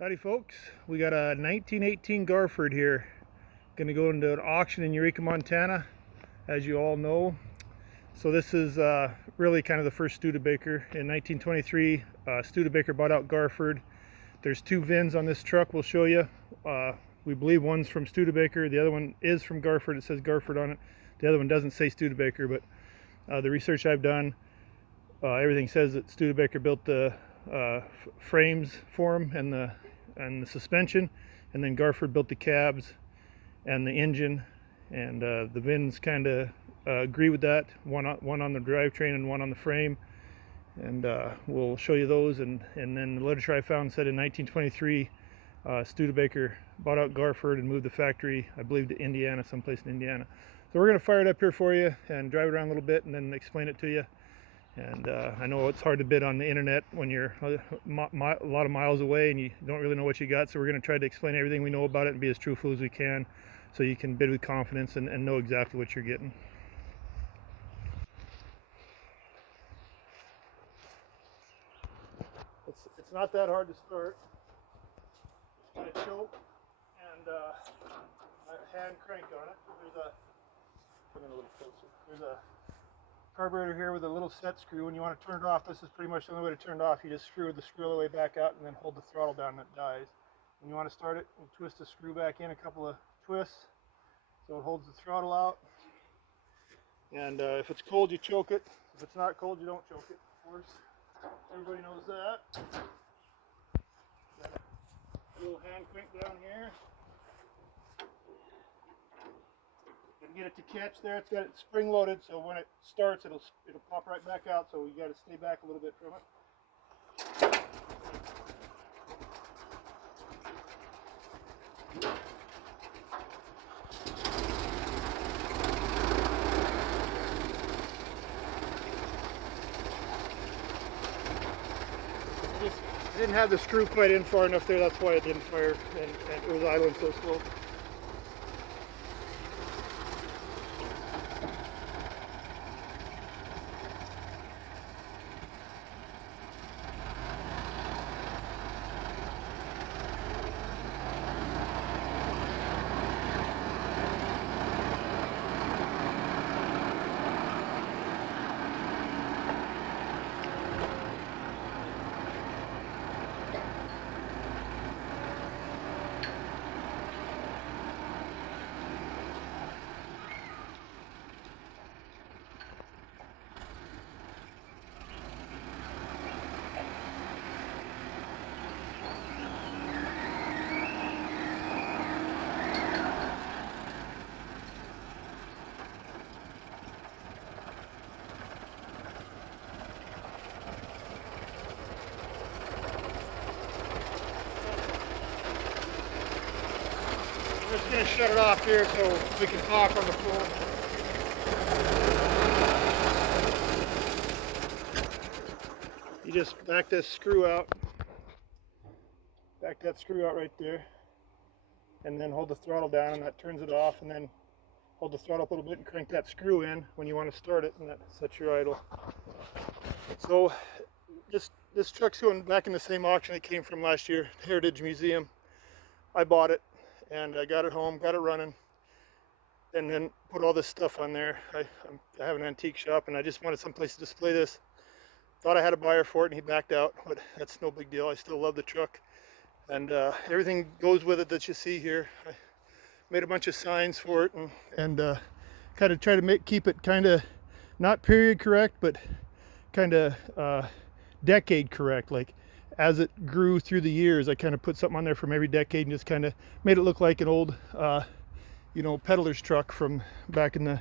Howdy folks, we got a 1918 GarFord here. Going to go into an auction in Eureka, Montana, as you all know. So this is really kind of the first Studebaker. In 1923, Studebaker bought out GarFord. There's two VINs on this truck we'll show you. We believe one's from Studebaker, the other one is from GarFord. It says GarFord on it. The other one doesn't say Studebaker, but the research I've done, everything says that Studebaker built the frames for them and the suspension, and then GarFord built the cabs and the engine, and the VINs kind of agree with that. One on the drivetrain and one on the frame, and we'll show you those. And then the literature I found said in 1923 Studebaker bought out GarFord and moved the factory, I believe, to Indiana, someplace in Indiana. So we're going to fire it up here for you and drive it around a little bit and then explain it to you. And I know it's hard to bid on the internet when you're a lot of miles away and you don't really know what you got, so we're going to try to explain everything we know about it and be as truthful as we can, so you can bid with confidence and know exactly what you're getting. It's not that hard to start. Just kind of choke and a hand crank on it. Come in a little closer. There's a carburetor here with a little set screw. When you want to turn it off, this is pretty much the only way to turn it off. You just screw the screw all the way back out and then hold the throttle down and it dies. When you want to start it, you twist the screw back in a couple of twists so it holds the throttle out. And if it's cold, you choke it. If it's not cold, you don't choke it, of course. Everybody knows that. Got a little hand crank down here. Get it to catch there. It's got it spring loaded, so when it starts, it'll pop right back out. So you got to stay back a little bit from it. Just didn't have the screw quite in far enough there. That's why it didn't fire, and it was idling so slow. We're just going to shut it off here so we can talk on the phone. You just back this screw out. Back that screw out right there. And then hold the throttle down and that turns it off. And then hold the throttle up a little bit and crank that screw in when you want to start it, and that sets your idle. So this truck's going back in the same auction it came from last year, Heritage Museum. I bought it and I got it home, got it running, and then put all this stuff on there. I have an antique shop and I just wanted someplace to display this. Thought I had a buyer for it and he backed out, but that's no big deal. I still love the truck, and everything goes with it that you see here. I made a bunch of signs for it and kind of try to keep it kind of not period correct, but kind of decade correct. Like as it grew through the years, I kind of put something on there from every decade and just kind of made it look like an old peddler's truck from back in the,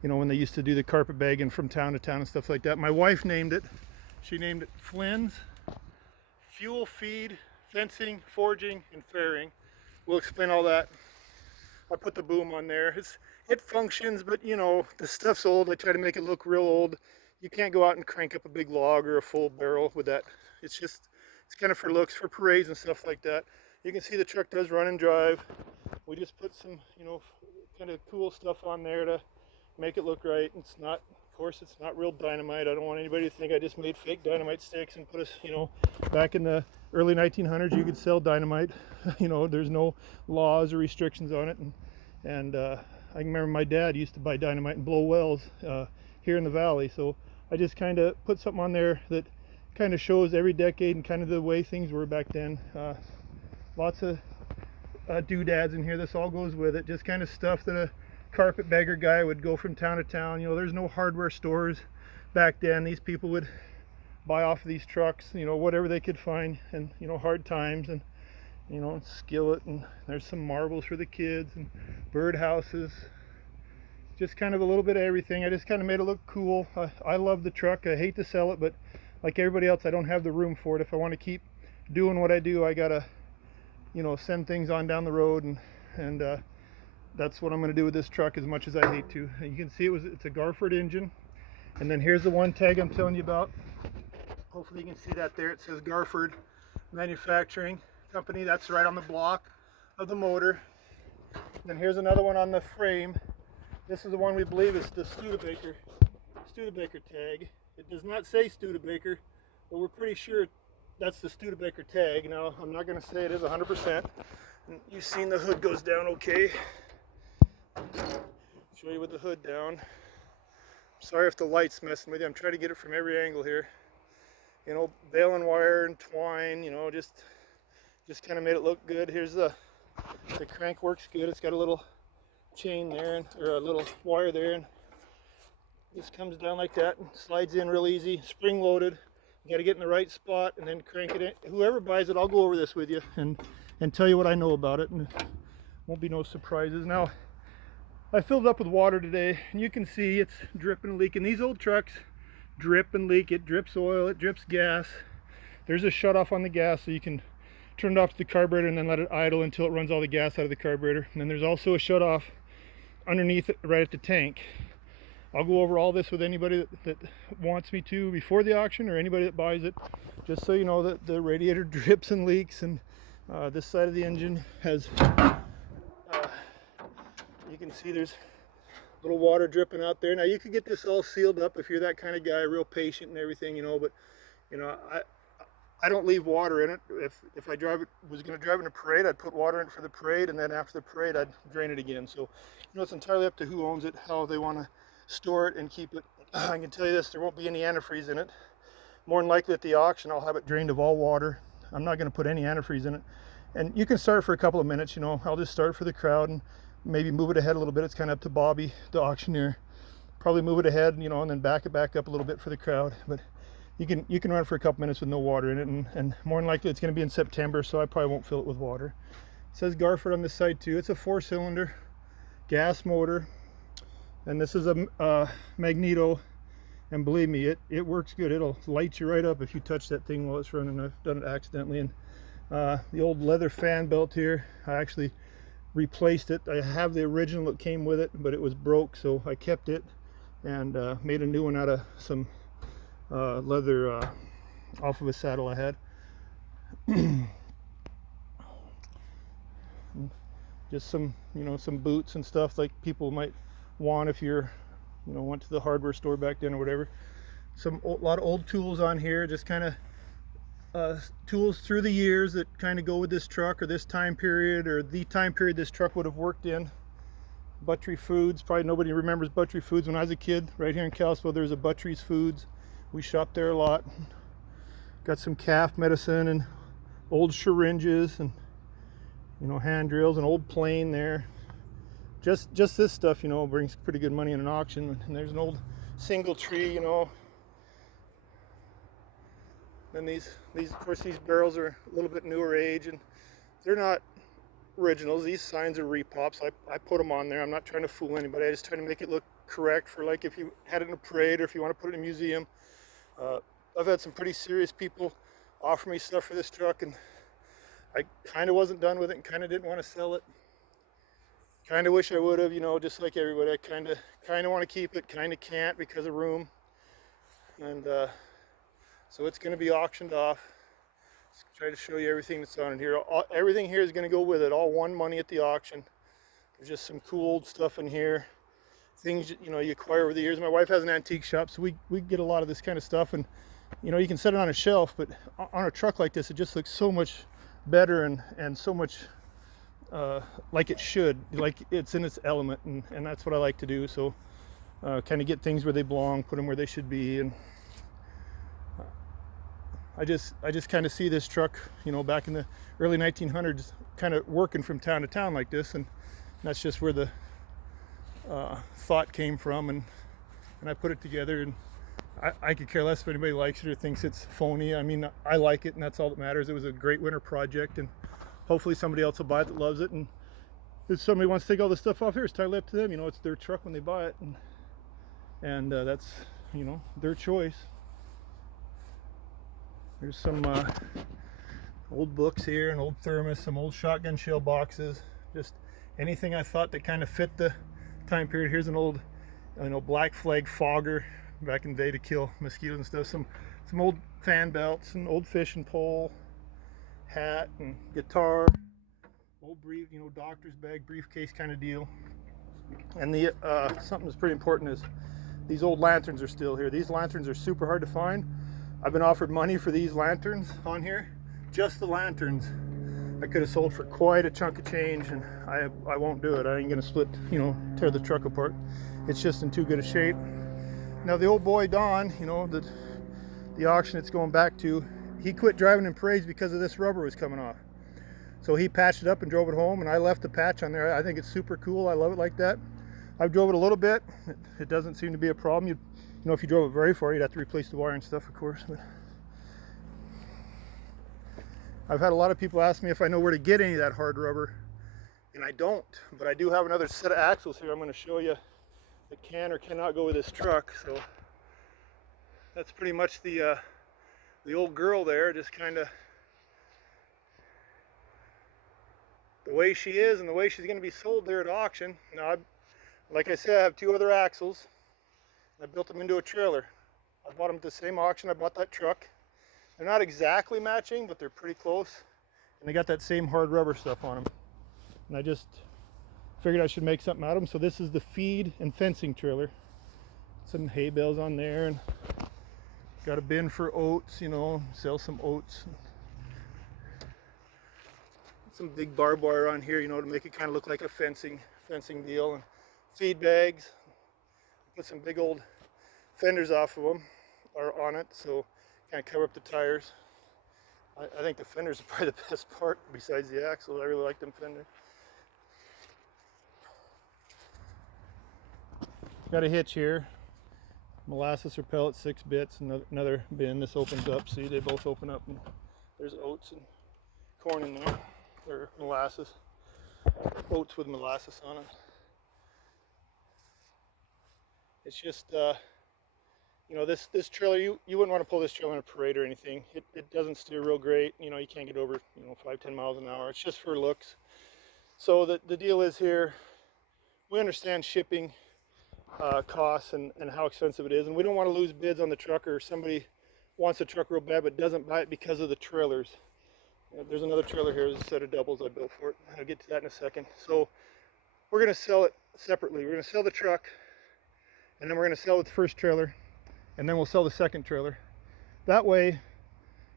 when they used to do the carpet bagging from town to town and stuff like that. My wife named it. She named it Flynn's Fuel, Feed, Fencing, Forging, and Fairing. We'll explain all that. I put the boom on there. It functions, but the stuff's old. I try to make it look real old. You can't go out and crank up a big log or a full barrel with that. It's kind of for looks, for parades and stuff like that. You can see the truck does run and drive. We just put some, kind of cool stuff on there to make it look right. It's not, of course, it's not real dynamite. I don't want anybody to think I just made fake dynamite sticks and put us, back in the early 1900s, you could sell dynamite. You know, there's no laws or restrictions on it. And I can remember my dad used to buy dynamite and blow wells here in the valley. So I just kind of put something on there that kind of shows every decade and kind of the way things were back then. Lots of doodads in here. This all goes with it. Just kind of stuff that a carpetbagger guy would go from town to town. You know, there's no hardware stores back then. These people would buy off of these trucks, you know, whatever they could find, and you know, hard times, and you know, skillet, and there's some marbles for the kids and bird houses. Just kind of a little bit of everything. I just kind of made it look cool. I love the truck. I hate to sell it, but like everybody else, I don't have the room for it. If I want to keep doing what I do, I gotta, you know, send things on down the road, and that's what I'm going to do with this truck, as much as I hate to. And you can see it's a GarFord engine, and then here's the one tag I'm telling you about. Hopefully you can see that there. It says GarFord Manufacturing Company. That's right on the block of the motor. And then here's another one on the frame. This is the one we believe is the Studebaker tag. It does not say Studebaker, but we're pretty sure that's the Studebaker tag. Now, I'm not going to say it is 100%. You've seen the hood goes down okay. Show you with the hood down. Sorry if the light's messing with you. I'm trying to get it from every angle here. You know, baling wire and twine, you know, just kind of made it look good. Here's the crank works good. It's got a little chain there, or a little wire there, and just comes down like that and slides in real easy. Spring loaded. You got to get in the right spot and then crank it in. Whoever buys it, I'll go over this with you and tell you what I know about it, and won't be no surprises. Now, I filled up with water today, and you can see it's dripping and leaking. These old trucks drip and leak. It drips oil, it drips gas. There's a shut off on the gas, so you can turn it off to the carburetor and then let it idle until it runs all the gas out of the carburetor. And then there's also a shut off underneath it, right at the tank. I'll go over all this with anybody that wants me to before the auction, or anybody that buys it, just so you know that the radiator drips and leaks. And this side of the engine has, you can see there's a little water dripping out there. Now, you could get this all sealed up if you're that kind of guy, real patient and everything, you know, but you know, I don't leave water in it. If I was going to drive in a parade, I'd put water in it for the parade, and then after the parade I'd drain it again. So, you know, it's entirely up to who owns it, how they want to store it and keep it. I can tell you this, there won't be any antifreeze in it. More than likely at the auction I'll have it drained of all water. I'm not going to put any antifreeze in it. And you can start for a couple of minutes, you know. I'll just start for the crowd and maybe move it ahead a little bit. It's kind of up to Bobby, the auctioneer. Probably move it ahead, you know, and then back it back up a little bit for the crowd. But you can run for a couple minutes with no water in it, and more than likely it's going to be in September, so I probably won't fill it with water. It says GarFord on this side too. It's a 4-cylinder gas motor, and this is a magneto, and believe me, it works good. It'll light you right up if you touch that thing while it's running. I've done it accidentally. And the old leather fan belt here, I actually replaced it. I have the original that came with it, but it was broke, so I kept it and made a new one out of some leather off of a saddle I had. Just some, you know, some boots and stuff like people might want if you're, you know, went to the hardware store back then or whatever. A lot of old tools on here, just kind of tools through the years that kind of go with this truck, or this time period, or the time period this truck would have worked in. Buttery Foods, probably nobody remembers Buttery Foods. When I was a kid, right here in Kalispell, there's a Buttery's Foods. We shopped there a lot. Got some calf medicine and old syringes and, you know, hand drills, and old plane there. Just this stuff, you know, brings pretty good money in an auction. And there's an old single tree, you know. And these of course, these barrels are a little bit newer age, and they're not originals. These signs are repops. I put them on there. I'm not trying to fool anybody. I just try to make it look correct for, like, if you had it in a parade, or if you want to put it in a museum. I've had some pretty serious people offer me stuff for this truck, and I kind of wasn't done with it and kind of didn't want to sell it. Kind of wish I would have, you know, just like everybody. I kind of want to keep it, kind of can't because of room. And so it's going to be auctioned off. Let's try to show you everything that's on in here. Everything here is going to go with it. All won money at the auction. There's just some cool old stuff in here. Things, you know, you acquire over the years. My wife has an antique shop, so we get a lot of this kind of stuff. And you know, you can set it on a shelf, but on a truck like this, it just looks so much better and so much like it should, like it's in its element, and that's what I like to do. So kind of get things where they belong, put them where they should be, and I just kind of see this truck, you know, back in the early 1900s, kind of working from town to town like this, and that's just where the thought came from, and I put it together, and I could care less if anybody likes it or thinks it's phony. I mean, I like it, and that's all that matters. It was a great winter project, and hopefully somebody else will buy it that loves it, and if somebody wants to take all this stuff off here, it's entirely up to them. You know, it's their truck when they buy it, and that's, you know, their choice. There's some old books here, an old thermos, some old shotgun shell boxes, just anything I thought that kind of fit the time period. Here's an old, you know, black flag fogger back in the day to kill mosquitoes and stuff. Some old fan belts, an old fishing pole, hat and guitar, old brief, you know, doctor's bag, briefcase kind of deal. And the something that's pretty important is these old lanterns are still here. These lanterns are super hard to find. I've been offered money for these lanterns on here, just the lanterns. I could have sold for quite a chunk of change, and I won't do it. I ain't gonna split, you know, tear the truck apart. It's just in too good a shape. Now the old boy Don, you know, the auction it's going back to, he quit driving in parades because of this rubber was coming off. So he patched it up and drove it home, and I left the patch on there. I think it's super cool. I love it like that. I've drove it a little bit. It doesn't seem to be a problem. You know, if you drove it very far, you'd have to replace the wire and stuff, of course. But I've had a lot of people ask me if I know where to get any of that hard rubber, and I don't. But I do have another set of axles here I'm going to show you that can or cannot go with this truck. So that's pretty much the old girl there, just kind of the way she is and the way she's going to be sold there at auction. Now, like I said, I have two other axles. I built them into a trailer. I bought them at the same auction I bought that truck. They're not exactly matching, but they're pretty close. And they got that same hard rubber stuff on them. And I just figured I should make something out of them. So this is the feed and fencing trailer. Some hay bales on there, and got a bin for oats, you know, sell some oats. Some big barbed wire on here, you know, to make it kind of look like a fencing deal. And feed bags. Put some big old fenders off of them, or on it, so kind of cover up the tires. I think the fenders are probably the best part besides the axle. I really like them fenders. Got a hitch here. Molasses or pellets, 6 bits, another bin. This opens up. See, they both open up, and there's oats and corn in there, or molasses. Oats with molasses on it. It's just, you know, this trailer, you wouldn't want to pull this trailer in a parade or anything. It doesn't steer real great. You know, you can't get over, you know, 5-10 miles an hour. It's just for looks. So the deal is here, we understand shipping costs and how expensive it is, and we don't want to lose bids on the truck, or somebody wants a truck real bad but doesn't buy it because of the trailers. There's another trailer here. There's a set of doubles I built for it. I'll get to that in a second. So we're going to sell it separately. We're going to sell the truck, and then we're going to sell the first trailer, and then we'll sell the second trailer. That way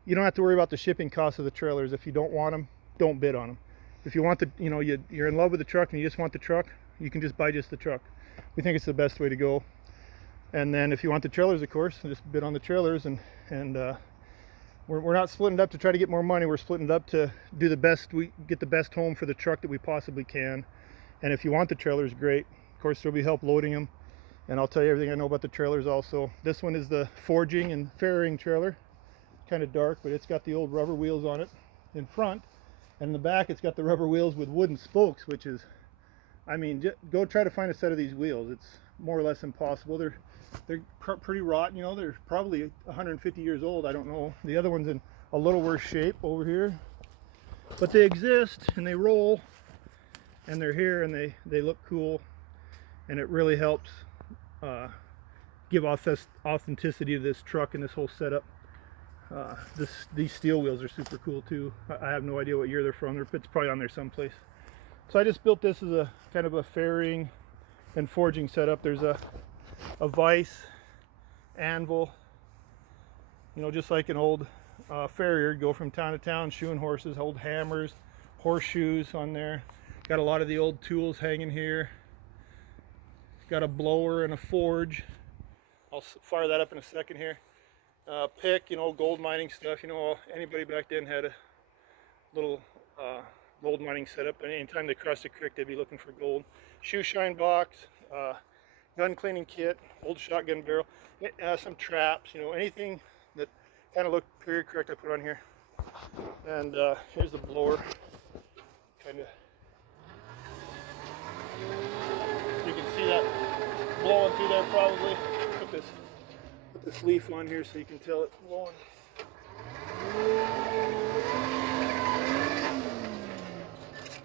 you don't have to worry about the shipping costs of the trailers. If you don't want them, don't bid on them. If you want the, you know, you're in love with the truck and you just want the truck, you can just buy just the truck. We think it's the best way to go. And then if you want the trailers, of course, just bid on the trailers, and we're not splitting it up to try to get more money. We're splitting it up to do the best, we get the best home for the truck that we possibly can. And if you want the trailers, great. Of course, there'll be help loading them, and I'll tell you everything I know about the trailers also. This one is the forging and farrowing trailer. Kind of dark, but it's got the old rubber wheels on it in front, and in the back it's got the rubber wheels with wooden spokes, which is, I mean, go try to find a set of these wheels. It's more or less impossible. They're pretty rotten, you know. They're probably 150 years old. I don't know. The other one's in a little worse shape over here, but they exist and they roll, and they're here, and they look cool, and it really helps give authenticity to this truck and this whole setup. These steel wheels are super cool too. I have no idea what year they're from. It's probably on there someplace. So I just built this as a kind of a farrowing and forging setup. There's a vise, anvil, You know, just like an old farrier, go from town to town shoeing horses, old hammers, horseshoes on there. Got a lot of the old tools hanging here. Got a blower and a forge. I'll fire that up in a second here. Pick, you know, gold mining stuff. You know, anybody back then had a little gold mining setup. And anytime they crossed a creek, they'd be looking for gold. Shoe shine box, gun cleaning kit, old shotgun barrel, some traps. You know, anything that kind of looked period correct I put on here. And here's the blower. Kind of, you can see that blowing through there probably. Put this leaf on here so you can tell it's blowing.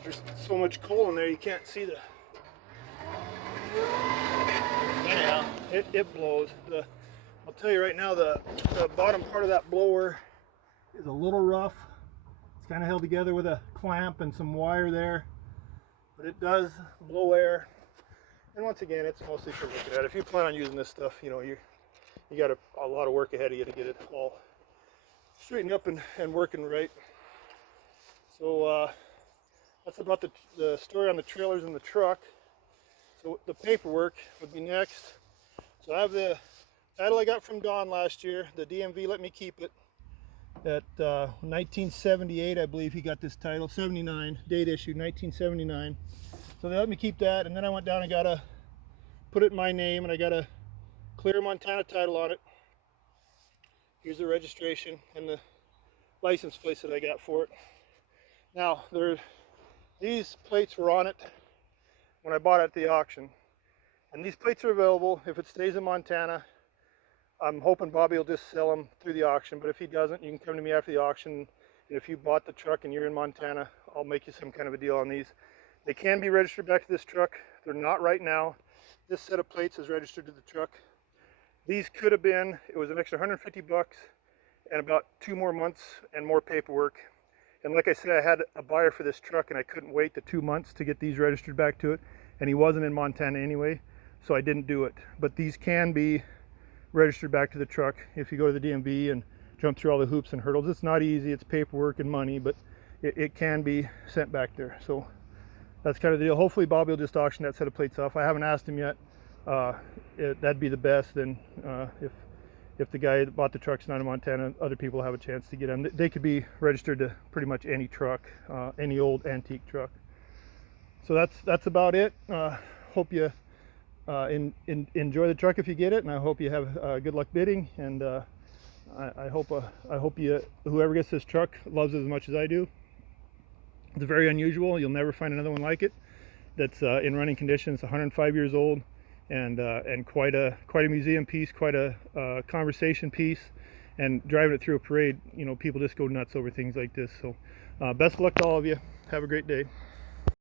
There's so much coal in there you can't see the. Anyhow, it blows. I'll tell you right now, the bottom part of that blower is a little rough. It's kind of held together with a clamp and some wire there, but it does blow air. And once again, it's mostly for looking at. If you plan on using this stuff, you know, you got a lot of work ahead of you to get it all straightened up and working right. So that's about the story on the trailers and the truck. So the paperwork would be next. So I have the title I got from Don last year. The DMV let me keep it. At 1978, I believe he got this title. 79, date issued 1979. So they let me keep that, and then I went down and got to put it in my name, and I got a clear Montana title on it. Here's the registration and the license plates that I got for it. Now, these plates were on it when I bought it at the auction, and these plates are available if it stays in Montana. I'm hoping Bobby will just sell them through the auction, but if he doesn't, you can come to me after the auction, and if you bought the truck and you're in Montana, I'll make you some kind of a deal on these. They can be registered back to this truck. They're not right now. This set of plates is registered to the truck. These could have been, it was an extra 150 bucks and about 2 more months and more paperwork. And like I said, I had a buyer for this truck and I couldn't wait the 2 months to get these registered back to it. And he wasn't in Montana anyway, so I didn't do it. But these can be registered back to the truck if you go to the DMV and jump through all the hoops and hurdles. It's not easy, it's paperwork and money, but it can be sent back there. So that's kind of the deal. Hopefully Bobby will just auction that set of plates off. I haven't asked him yet. That'd be the best. Then if the guy that bought the truck's not in Montana, other people have a chance to get them. They could be registered to pretty much any truck, any old antique truck. So that's about it. Hope you enjoy the truck if you get it, and I hope you have good luck bidding. And I hope whoever gets this truck loves it as much as I do. It's very unusual. You'll never find another one like it that's in running condition. It's 105 years old, and quite a museum piece, quite a conversation piece. And driving it through a parade, you know, people just go nuts over things like this. So best of luck to all of you. Have a great day.